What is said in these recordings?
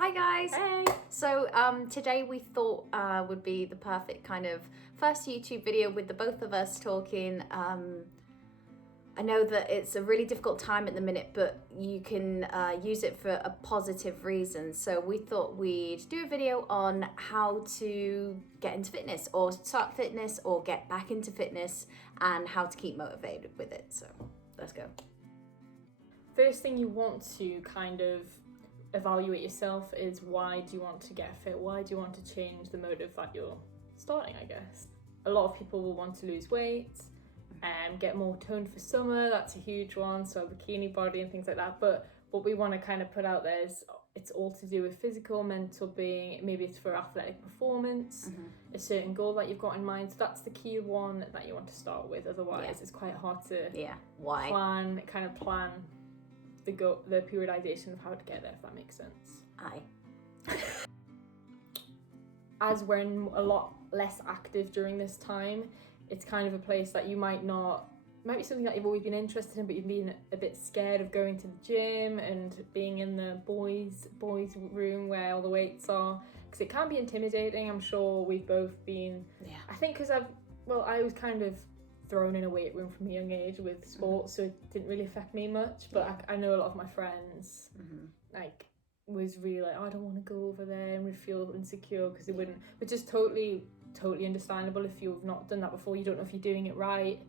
Hi guys! Hey! So today we thought would be the perfect kind of first YouTube video with the both of us talking. I know that it's a really difficult time at the minute, but you can use it for a positive reason. So we thought we'd do a video on how to get into fitness or start fitness or get back into fitness and how to keep motivated with it. So let's go. First thing you want to kind of evaluate yourself is, why do you want to get fit? Why do you want to change the motive that you're starting, I guess? A lot of people will want to lose weight and get more toned for summer. That's a huge one, so a bikini body and things like that. But what we want to kind of put out there is it's all to do with physical, mental being. Maybe it's for athletic performance, a certain goal that you've got in mind. So that's the key one that you want to start with. Otherwise, it's quite hard to plan the periodization of how to get there, if that makes sense. As we're a lot less active during this time, it's kind of a place that you might be something that you've always been interested in, but you've been a bit scared of going to the gym and being in the boys room where all the weights are, because it can be intimidating. I'm sure we've both been. I think because I was kind of thrown in a weight room from a young age with sports, so it didn't really affect me much, but I know a lot of my friends was really like, I don't want to go over there, and would feel insecure because they wouldn't, which is totally understandable. If you've not done that before, you don't know if you're doing it right,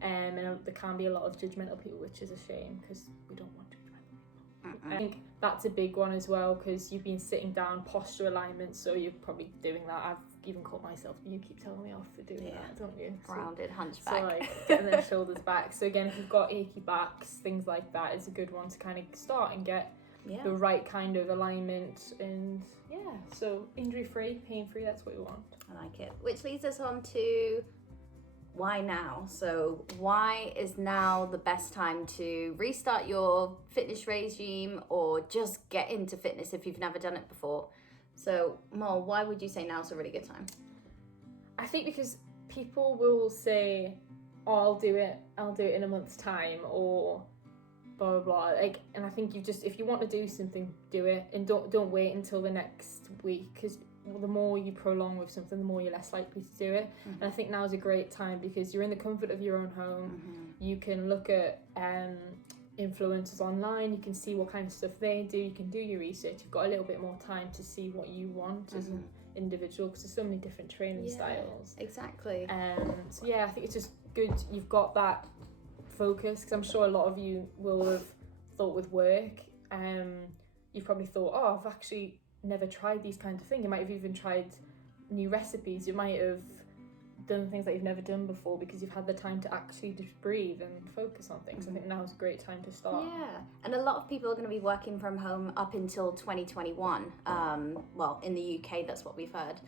and there can be a lot of judgmental people, which is a shame because we don't want judgmental people. I think that's a big one as well, because you've been sitting down, posture alignment, so you're probably doing that. I've even caught myself, you keep telling me off for doing that, don't you? Rounded hunchback. So like getting their shoulders back. So again, if you've got achy backs, things like that, it's a good one to kind of start and get the right kind of alignment, and so injury free, pain free, that's what we want. I like it. Which leads us on to why now? So why is now the best time to restart your fitness regime or just get into fitness if you've never done it before? So Mo, why would you say now's a really good time? I think because people will say, oh, I'll do it in a month's time, or blah blah blah. And I think if you want to do something, do it, and don't wait until the next week, because the more you prolong with something, the more you're less likely to do it. And I think now is a great time because you're in the comfort of your own home. You can look at influencers online, you can see what kind of stuff they do, you can do your research, you've got a little bit more time to see what you want as an individual, because there's so many different training styles. Exactly. So I think it's just good you've got that focus, because I'm sure a lot of you will have thought with work, you've probably thought, oh, I've actually never tried these kinds of things. You might have even tried new recipes, you might have done things that you've never done before because you've had the time to actually just breathe and focus on things. I think now is a great time to start. And a lot of people are going to be working from home up until 2021. In the UK, that's what we've heard.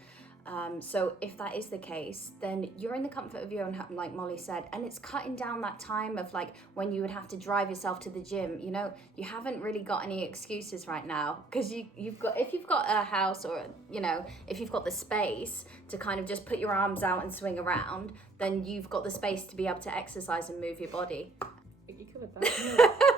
So if that is the case, then you're in the comfort of your own home, like Molly said, and it's cutting down that time of like when you would have to drive yourself to the gym. You know, you haven't really got any excuses right now, because if you've got a house, or if you've got the space to kind of just put your arms out and swing around, then you've got the space to be able to exercise and move your body. You covered that.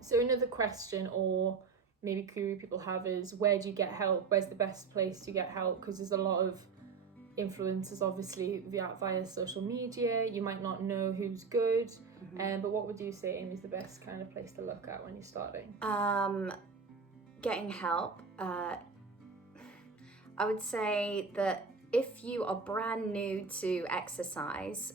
So another question, or maybe query people have, is, where do you get help? Where's the best place to get help? Because there's a lot of influencers, obviously, via social media. You might not know who's good, but what would you say, Amy, is the best kind of place to look at when you're starting? Getting help. I would say that if you are brand new to exercise,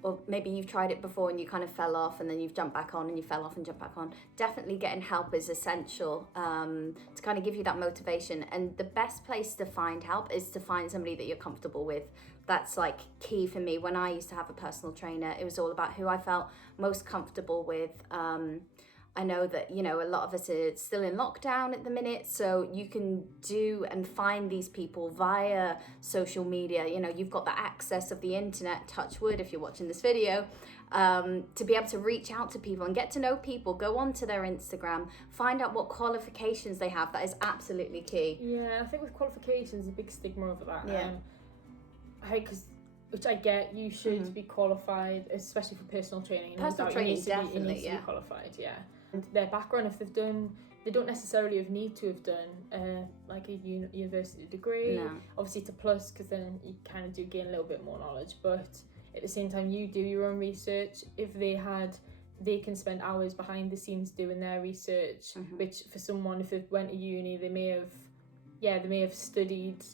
or maybe you've tried it before and you kind of fell off, and then you've jumped back on and you fell off and jumped back on, definitely getting help is essential to kind of give you that motivation. And the best place to find help is to find somebody that you're comfortable with. That's like key for me. When I used to have a personal trainer, it was all about who I felt most comfortable with. I know that, a lot of us are still in lockdown at the minute, so you can do and find these people via social media. You've got the access of the internet, touch wood if you're watching this video, to be able to reach out to people and get to know people. Go onto their Instagram, find out what qualifications they have. That is absolutely key. Yeah, I think with qualifications, a big stigma over that. Which I get, you should be qualified, especially for personal training. Personal training, definitely, it needs to be qualified, and their background, if they've done, they don't necessarily need to have done like a university degree. No. Obviously it's a plus because then you kind of do gain a little bit more knowledge, but at the same time you do your own research. If they can spend hours behind the scenes doing their research, which for someone, if they went to uni, they may have studied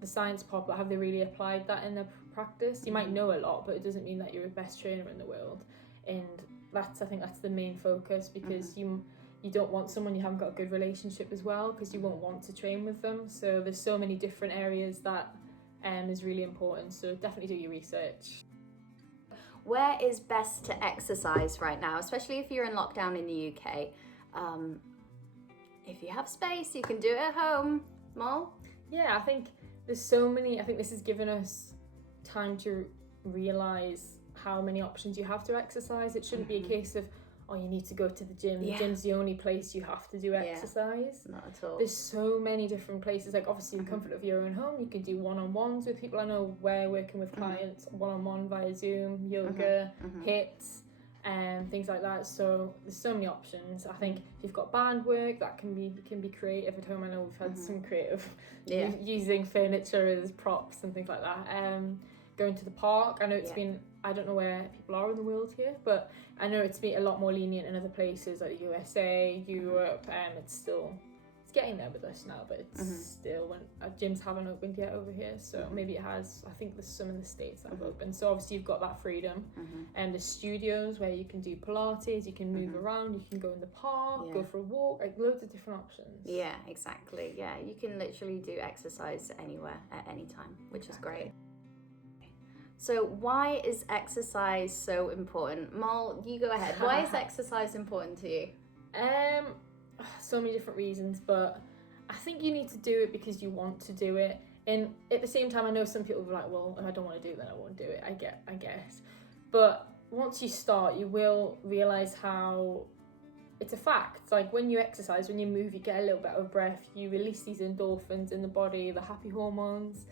the science part, but have they really applied that in their practice? You might know a lot, but it doesn't mean that you're the best trainer in the world. And I think that's the main focus, because you don't want someone you haven't got a good relationship as well, because you won't want to train with them. So there's so many different areas that is really important. So definitely do your research. Where is best to exercise right now, especially if you're in lockdown in the UK? If you have space, you can do it at home. Mol? Yeah, I think there's so many. I think this has given us time to realise how many options you have to exercise. It shouldn't be a case of, oh, you need to go to the gym. The gym's the only place you have to do exercise. Not at all. There's so many different places. Like obviously the comfort of your own home, you can do one-on-ones with people. I know we're working with clients one-on-one via Zoom, yoga, HIIT, and things like that. So there's so many options. I think if you've got band work, that can be creative at home. I know we've had some creative using furniture as props and things like that. Going to the park. I know it's been, I don't know where people are in the world here, but I know it's been a lot more lenient in other places like the USA, Europe. It's getting there with us now, but it's still, when gyms haven't opened yet over here, so maybe it has. I think there's some in the States that have opened. So obviously you've got that freedom. And the studios where you can do Pilates, you can move around, you can go in the park, go for a walk, like loads of different options. Yeah, exactly. Yeah, you can literally do exercise anywhere at any time, which is great. So why is exercise so important? Mol, you go ahead. Why is exercise important to you? So many different reasons, but I think you need to do it because you want to do it. And at the same time, I know some people are like, well, if I don't want to do it, then I won't do it. I guess. But once you start, you will realise how it's a fact. Like when you exercise, when you move, you get a little bit of breath, you release these endorphins in the body, the happy hormones,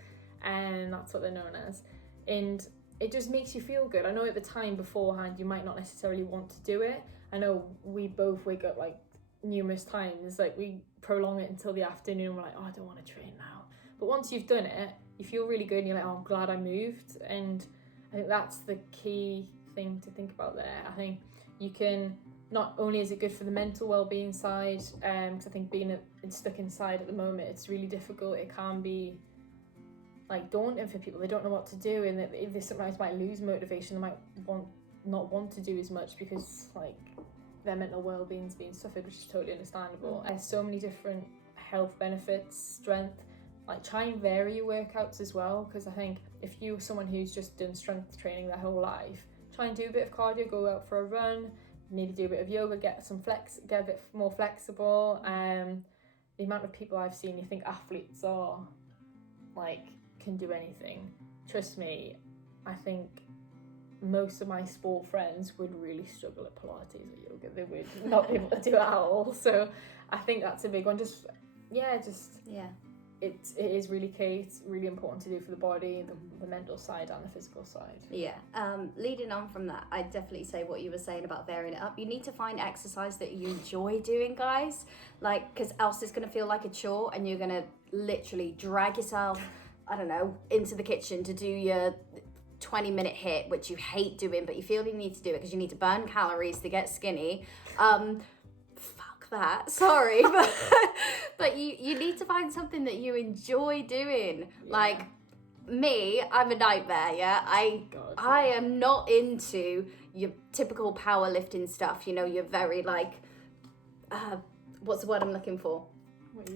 and that's what they're known as. And it just makes you feel good. I know at the time beforehand, you might not necessarily want to do it. I know we both wake up like numerous times, like we prolong it until the afternoon. We're like, oh, I don't want to train now. But once you've done it, you feel really good and you're like, oh, I'm glad I moved. And I think that's the key thing to think about there. I think you can, not only is it good for the mental well-being side, because I think being stuck inside at the moment, it's really difficult. It can be like daunting for people. They don't know what to do, and they sometimes might lose motivation. They might not want to do as much because like their mental well-being's being suffered, which is totally understandable. There's so many different health benefits, strength. Like try and vary your workouts as well, because I think if you're someone who's just done strength training their whole life, try and do a bit of cardio, go out for a run, maybe do a bit of yoga, get a bit more flexible. The amount of people I've seen, you think athletes are like can do anything. Trust me, I think most of my sport friends would really struggle at Pilates or yoga. They would not be able to do it at all. So I think that's a big one. It is really key. It's really important to do for the body, the mental side and the physical side. Yeah. Leading on from that, I'd definitely say what you were saying about varying it up. You need to find exercise that you enjoy doing, guys. Like, because else it's going to feel like a chore and you're going to literally drag yourself, I don't know, into the kitchen to do your 20-minute HIIT, which you hate doing, but you feel you need to do it because you need to burn calories to get skinny. Fuck that. Sorry, but you need to find something that you enjoy doing. Yeah. Like me, I'm a nightmare. Yeah, I am not into your typical powerlifting stuff. You know, you're very like, what's the word I'm looking for?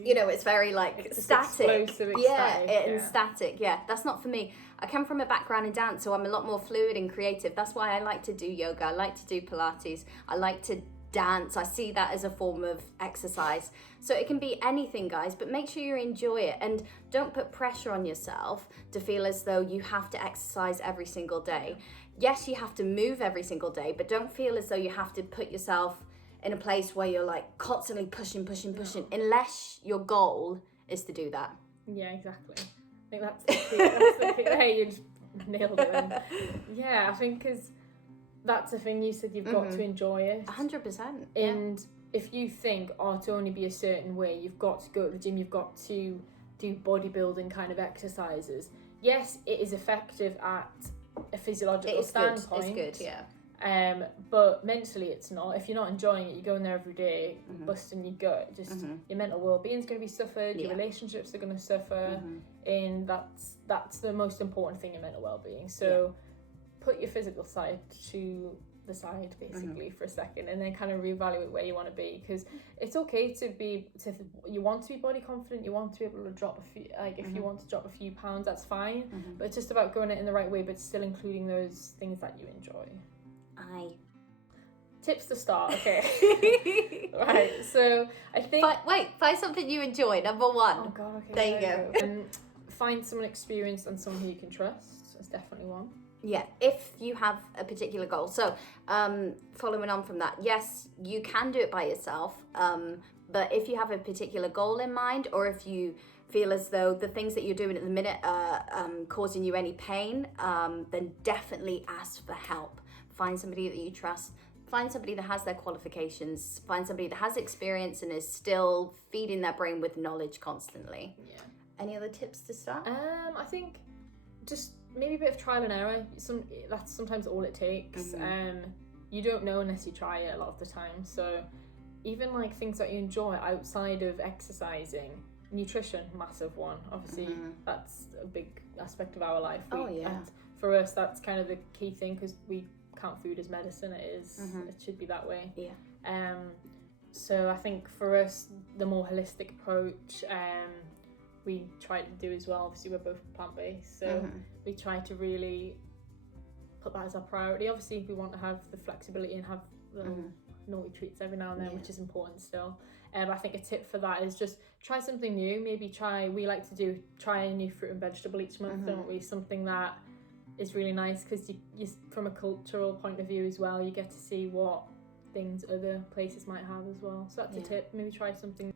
You know, it's very like static. Static. Yeah, that's not for me. I come from a background in dance, so I'm a lot more fluid and creative. That's why I like to do yoga. I like to do Pilates. I like to dance. I see that as a form of exercise. So it can be anything, guys, but make sure you enjoy it and don't put pressure on yourself to feel as though you have to exercise every single day. Yes, you have to move every single day, but don't feel as though you have to put yourself in a place where you're like constantly pushing, unless your goal is to do that. Yeah, exactly. I think that's the key. That's the key. Hey, you just nailed it. Yeah, I think because that's the thing you said, you've got to enjoy it. 100%. And if you think, oh, to only be a certain way, you've got to go to the gym, you've got to do bodybuilding kind of exercises. Yes, it is effective at a physiological standpoint. It's good, yeah. But mentally it's not. If you're not enjoying it, you're going there every day, busting your gut, just your mental well-being's going to be suffered, your relationships are going to suffer, and that's the most important thing, your mental well-being. So put your physical side to the side basically for a second, and then kind of reevaluate where you want to be, because it's okay to you want to be body confident, you want to be able to drop a few, like if you want to drop a few pounds, that's fine, but it's just about going it in the right way, but still including those things that you enjoy. Tips to start, okay. Right, so I think find something you enjoy, number one. Oh god, okay, there you go. Find someone experienced and someone who you can trust. That's definitely one. Yeah, if you have a particular goal. So following on from that, yes, you can do it by yourself, but if you have a particular goal in mind, or if you feel as though the things that you're doing at the minute are causing you any pain, then definitely ask for help. Find somebody that you trust. Find somebody that has their qualifications. Find somebody that has experience and is still feeding their brain with knowledge constantly. Yeah. Any other tips to start? I think just maybe a bit of trial and error. That's sometimes all it takes. You don't know unless you try it a lot of the time. So even like things that you enjoy outside of exercising, nutrition, massive one. Obviously, that's a big aspect of our life. And for us, that's kind of the key thing, because we count food as medicine. It should be that way. So I think for us, the more holistic approach we try to do as well. Obviously we're both plant-based, so we try to really put that as our priority. Obviously we want to have the flexibility and have the naughty treats every now and then, which is important still. I think a tip for that is just try something new. Maybe we like to try a new fruit and vegetable each month, don't we? Something that is really nice, because you from a cultural point of view as well, you get to see what things other places might have as well. So that's a tip. Maybe try something.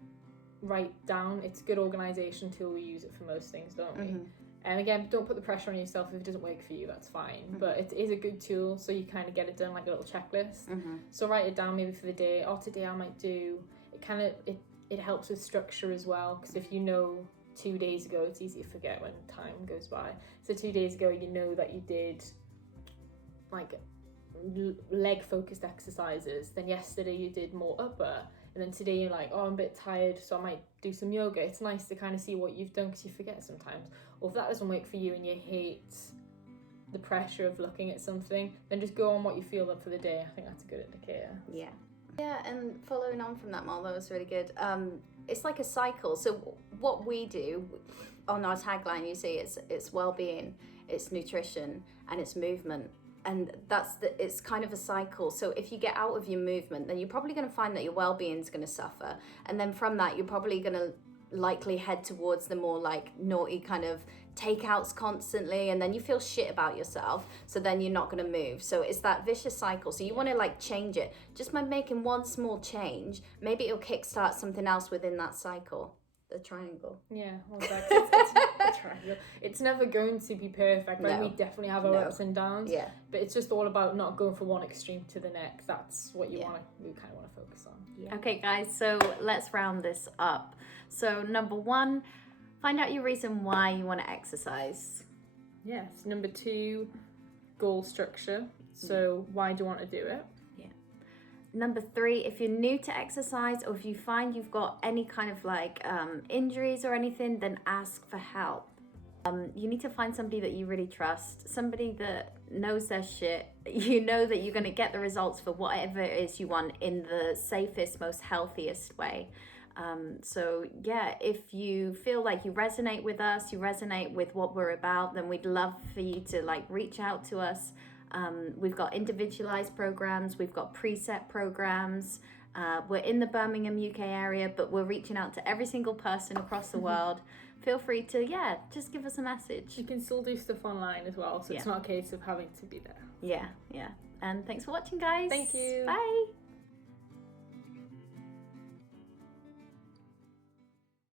Write down. It's a good organisation tool. We use it for most things, don't we? And again, don't put the pressure on yourself. If it doesn't work for you, that's fine. But it is a good tool, so you kind of get it done like a little checklist. So write it down maybe for the day. Or today I might do it. It helps with structure as well, because if you know 2 days ago, it's easy to forget when time goes by. So 2 days ago, you know that you did like leg focused exercises. Then yesterday you did more upper. And then today you're like, oh, I'm a bit tired, so I might do some yoga. It's nice to kind of see what you've done, because you forget sometimes. Or if that doesn't work for you and you hate the pressure of looking at something, then just go on what you feel for the day. I think that's a good indicator. Yeah, and following on from that, Mal, that was really good. It's like a cycle. So what we do on our tagline, you see, it's well-being, it's nutrition, and it's movement. And it's kind of a cycle. So if you get out of your movement, then you're probably going to find that your well-being is going to suffer. And then from that, you're probably going to likely head towards the more like naughty kind of takeouts constantly. And then you feel shit about yourself. So then you're not going to move. So it's that vicious cycle. So you want to like change it. Just by making one small change, maybe it'll kickstart something else within that cycle. The triangle. Yeah, well, it's a triangle. It's never going to be perfect. Like we definitely have our ups and downs. Yeah. But it's just all about not going from one extreme to the next. That's what we kind of want to focus on. Yeah. Okay, guys. So let's round this up. So number 1, find out your reason why you want to exercise. Yes. Number 2, goal structure. So why do you want to do it? Number 3, if you're new to exercise, or if you find you've got any kind of like injuries or anything, then ask for help. You need to find somebody that you really trust, somebody that knows their shit. You know that you're going to get the results for whatever it is you want in the safest, most healthiest way. So yeah, if you feel like you resonate with us, you resonate with what we're about, then we'd love for you to like reach out to us. We've got individualized programs, we've got preset programs. We're in the Birmingham, UK area, but we're reaching out to every single person across the world. Feel free to, just give us a message. You can still do stuff online as well, so it's not a case of having to be there. Yeah. And thanks for watching, guys. Thank you. Bye.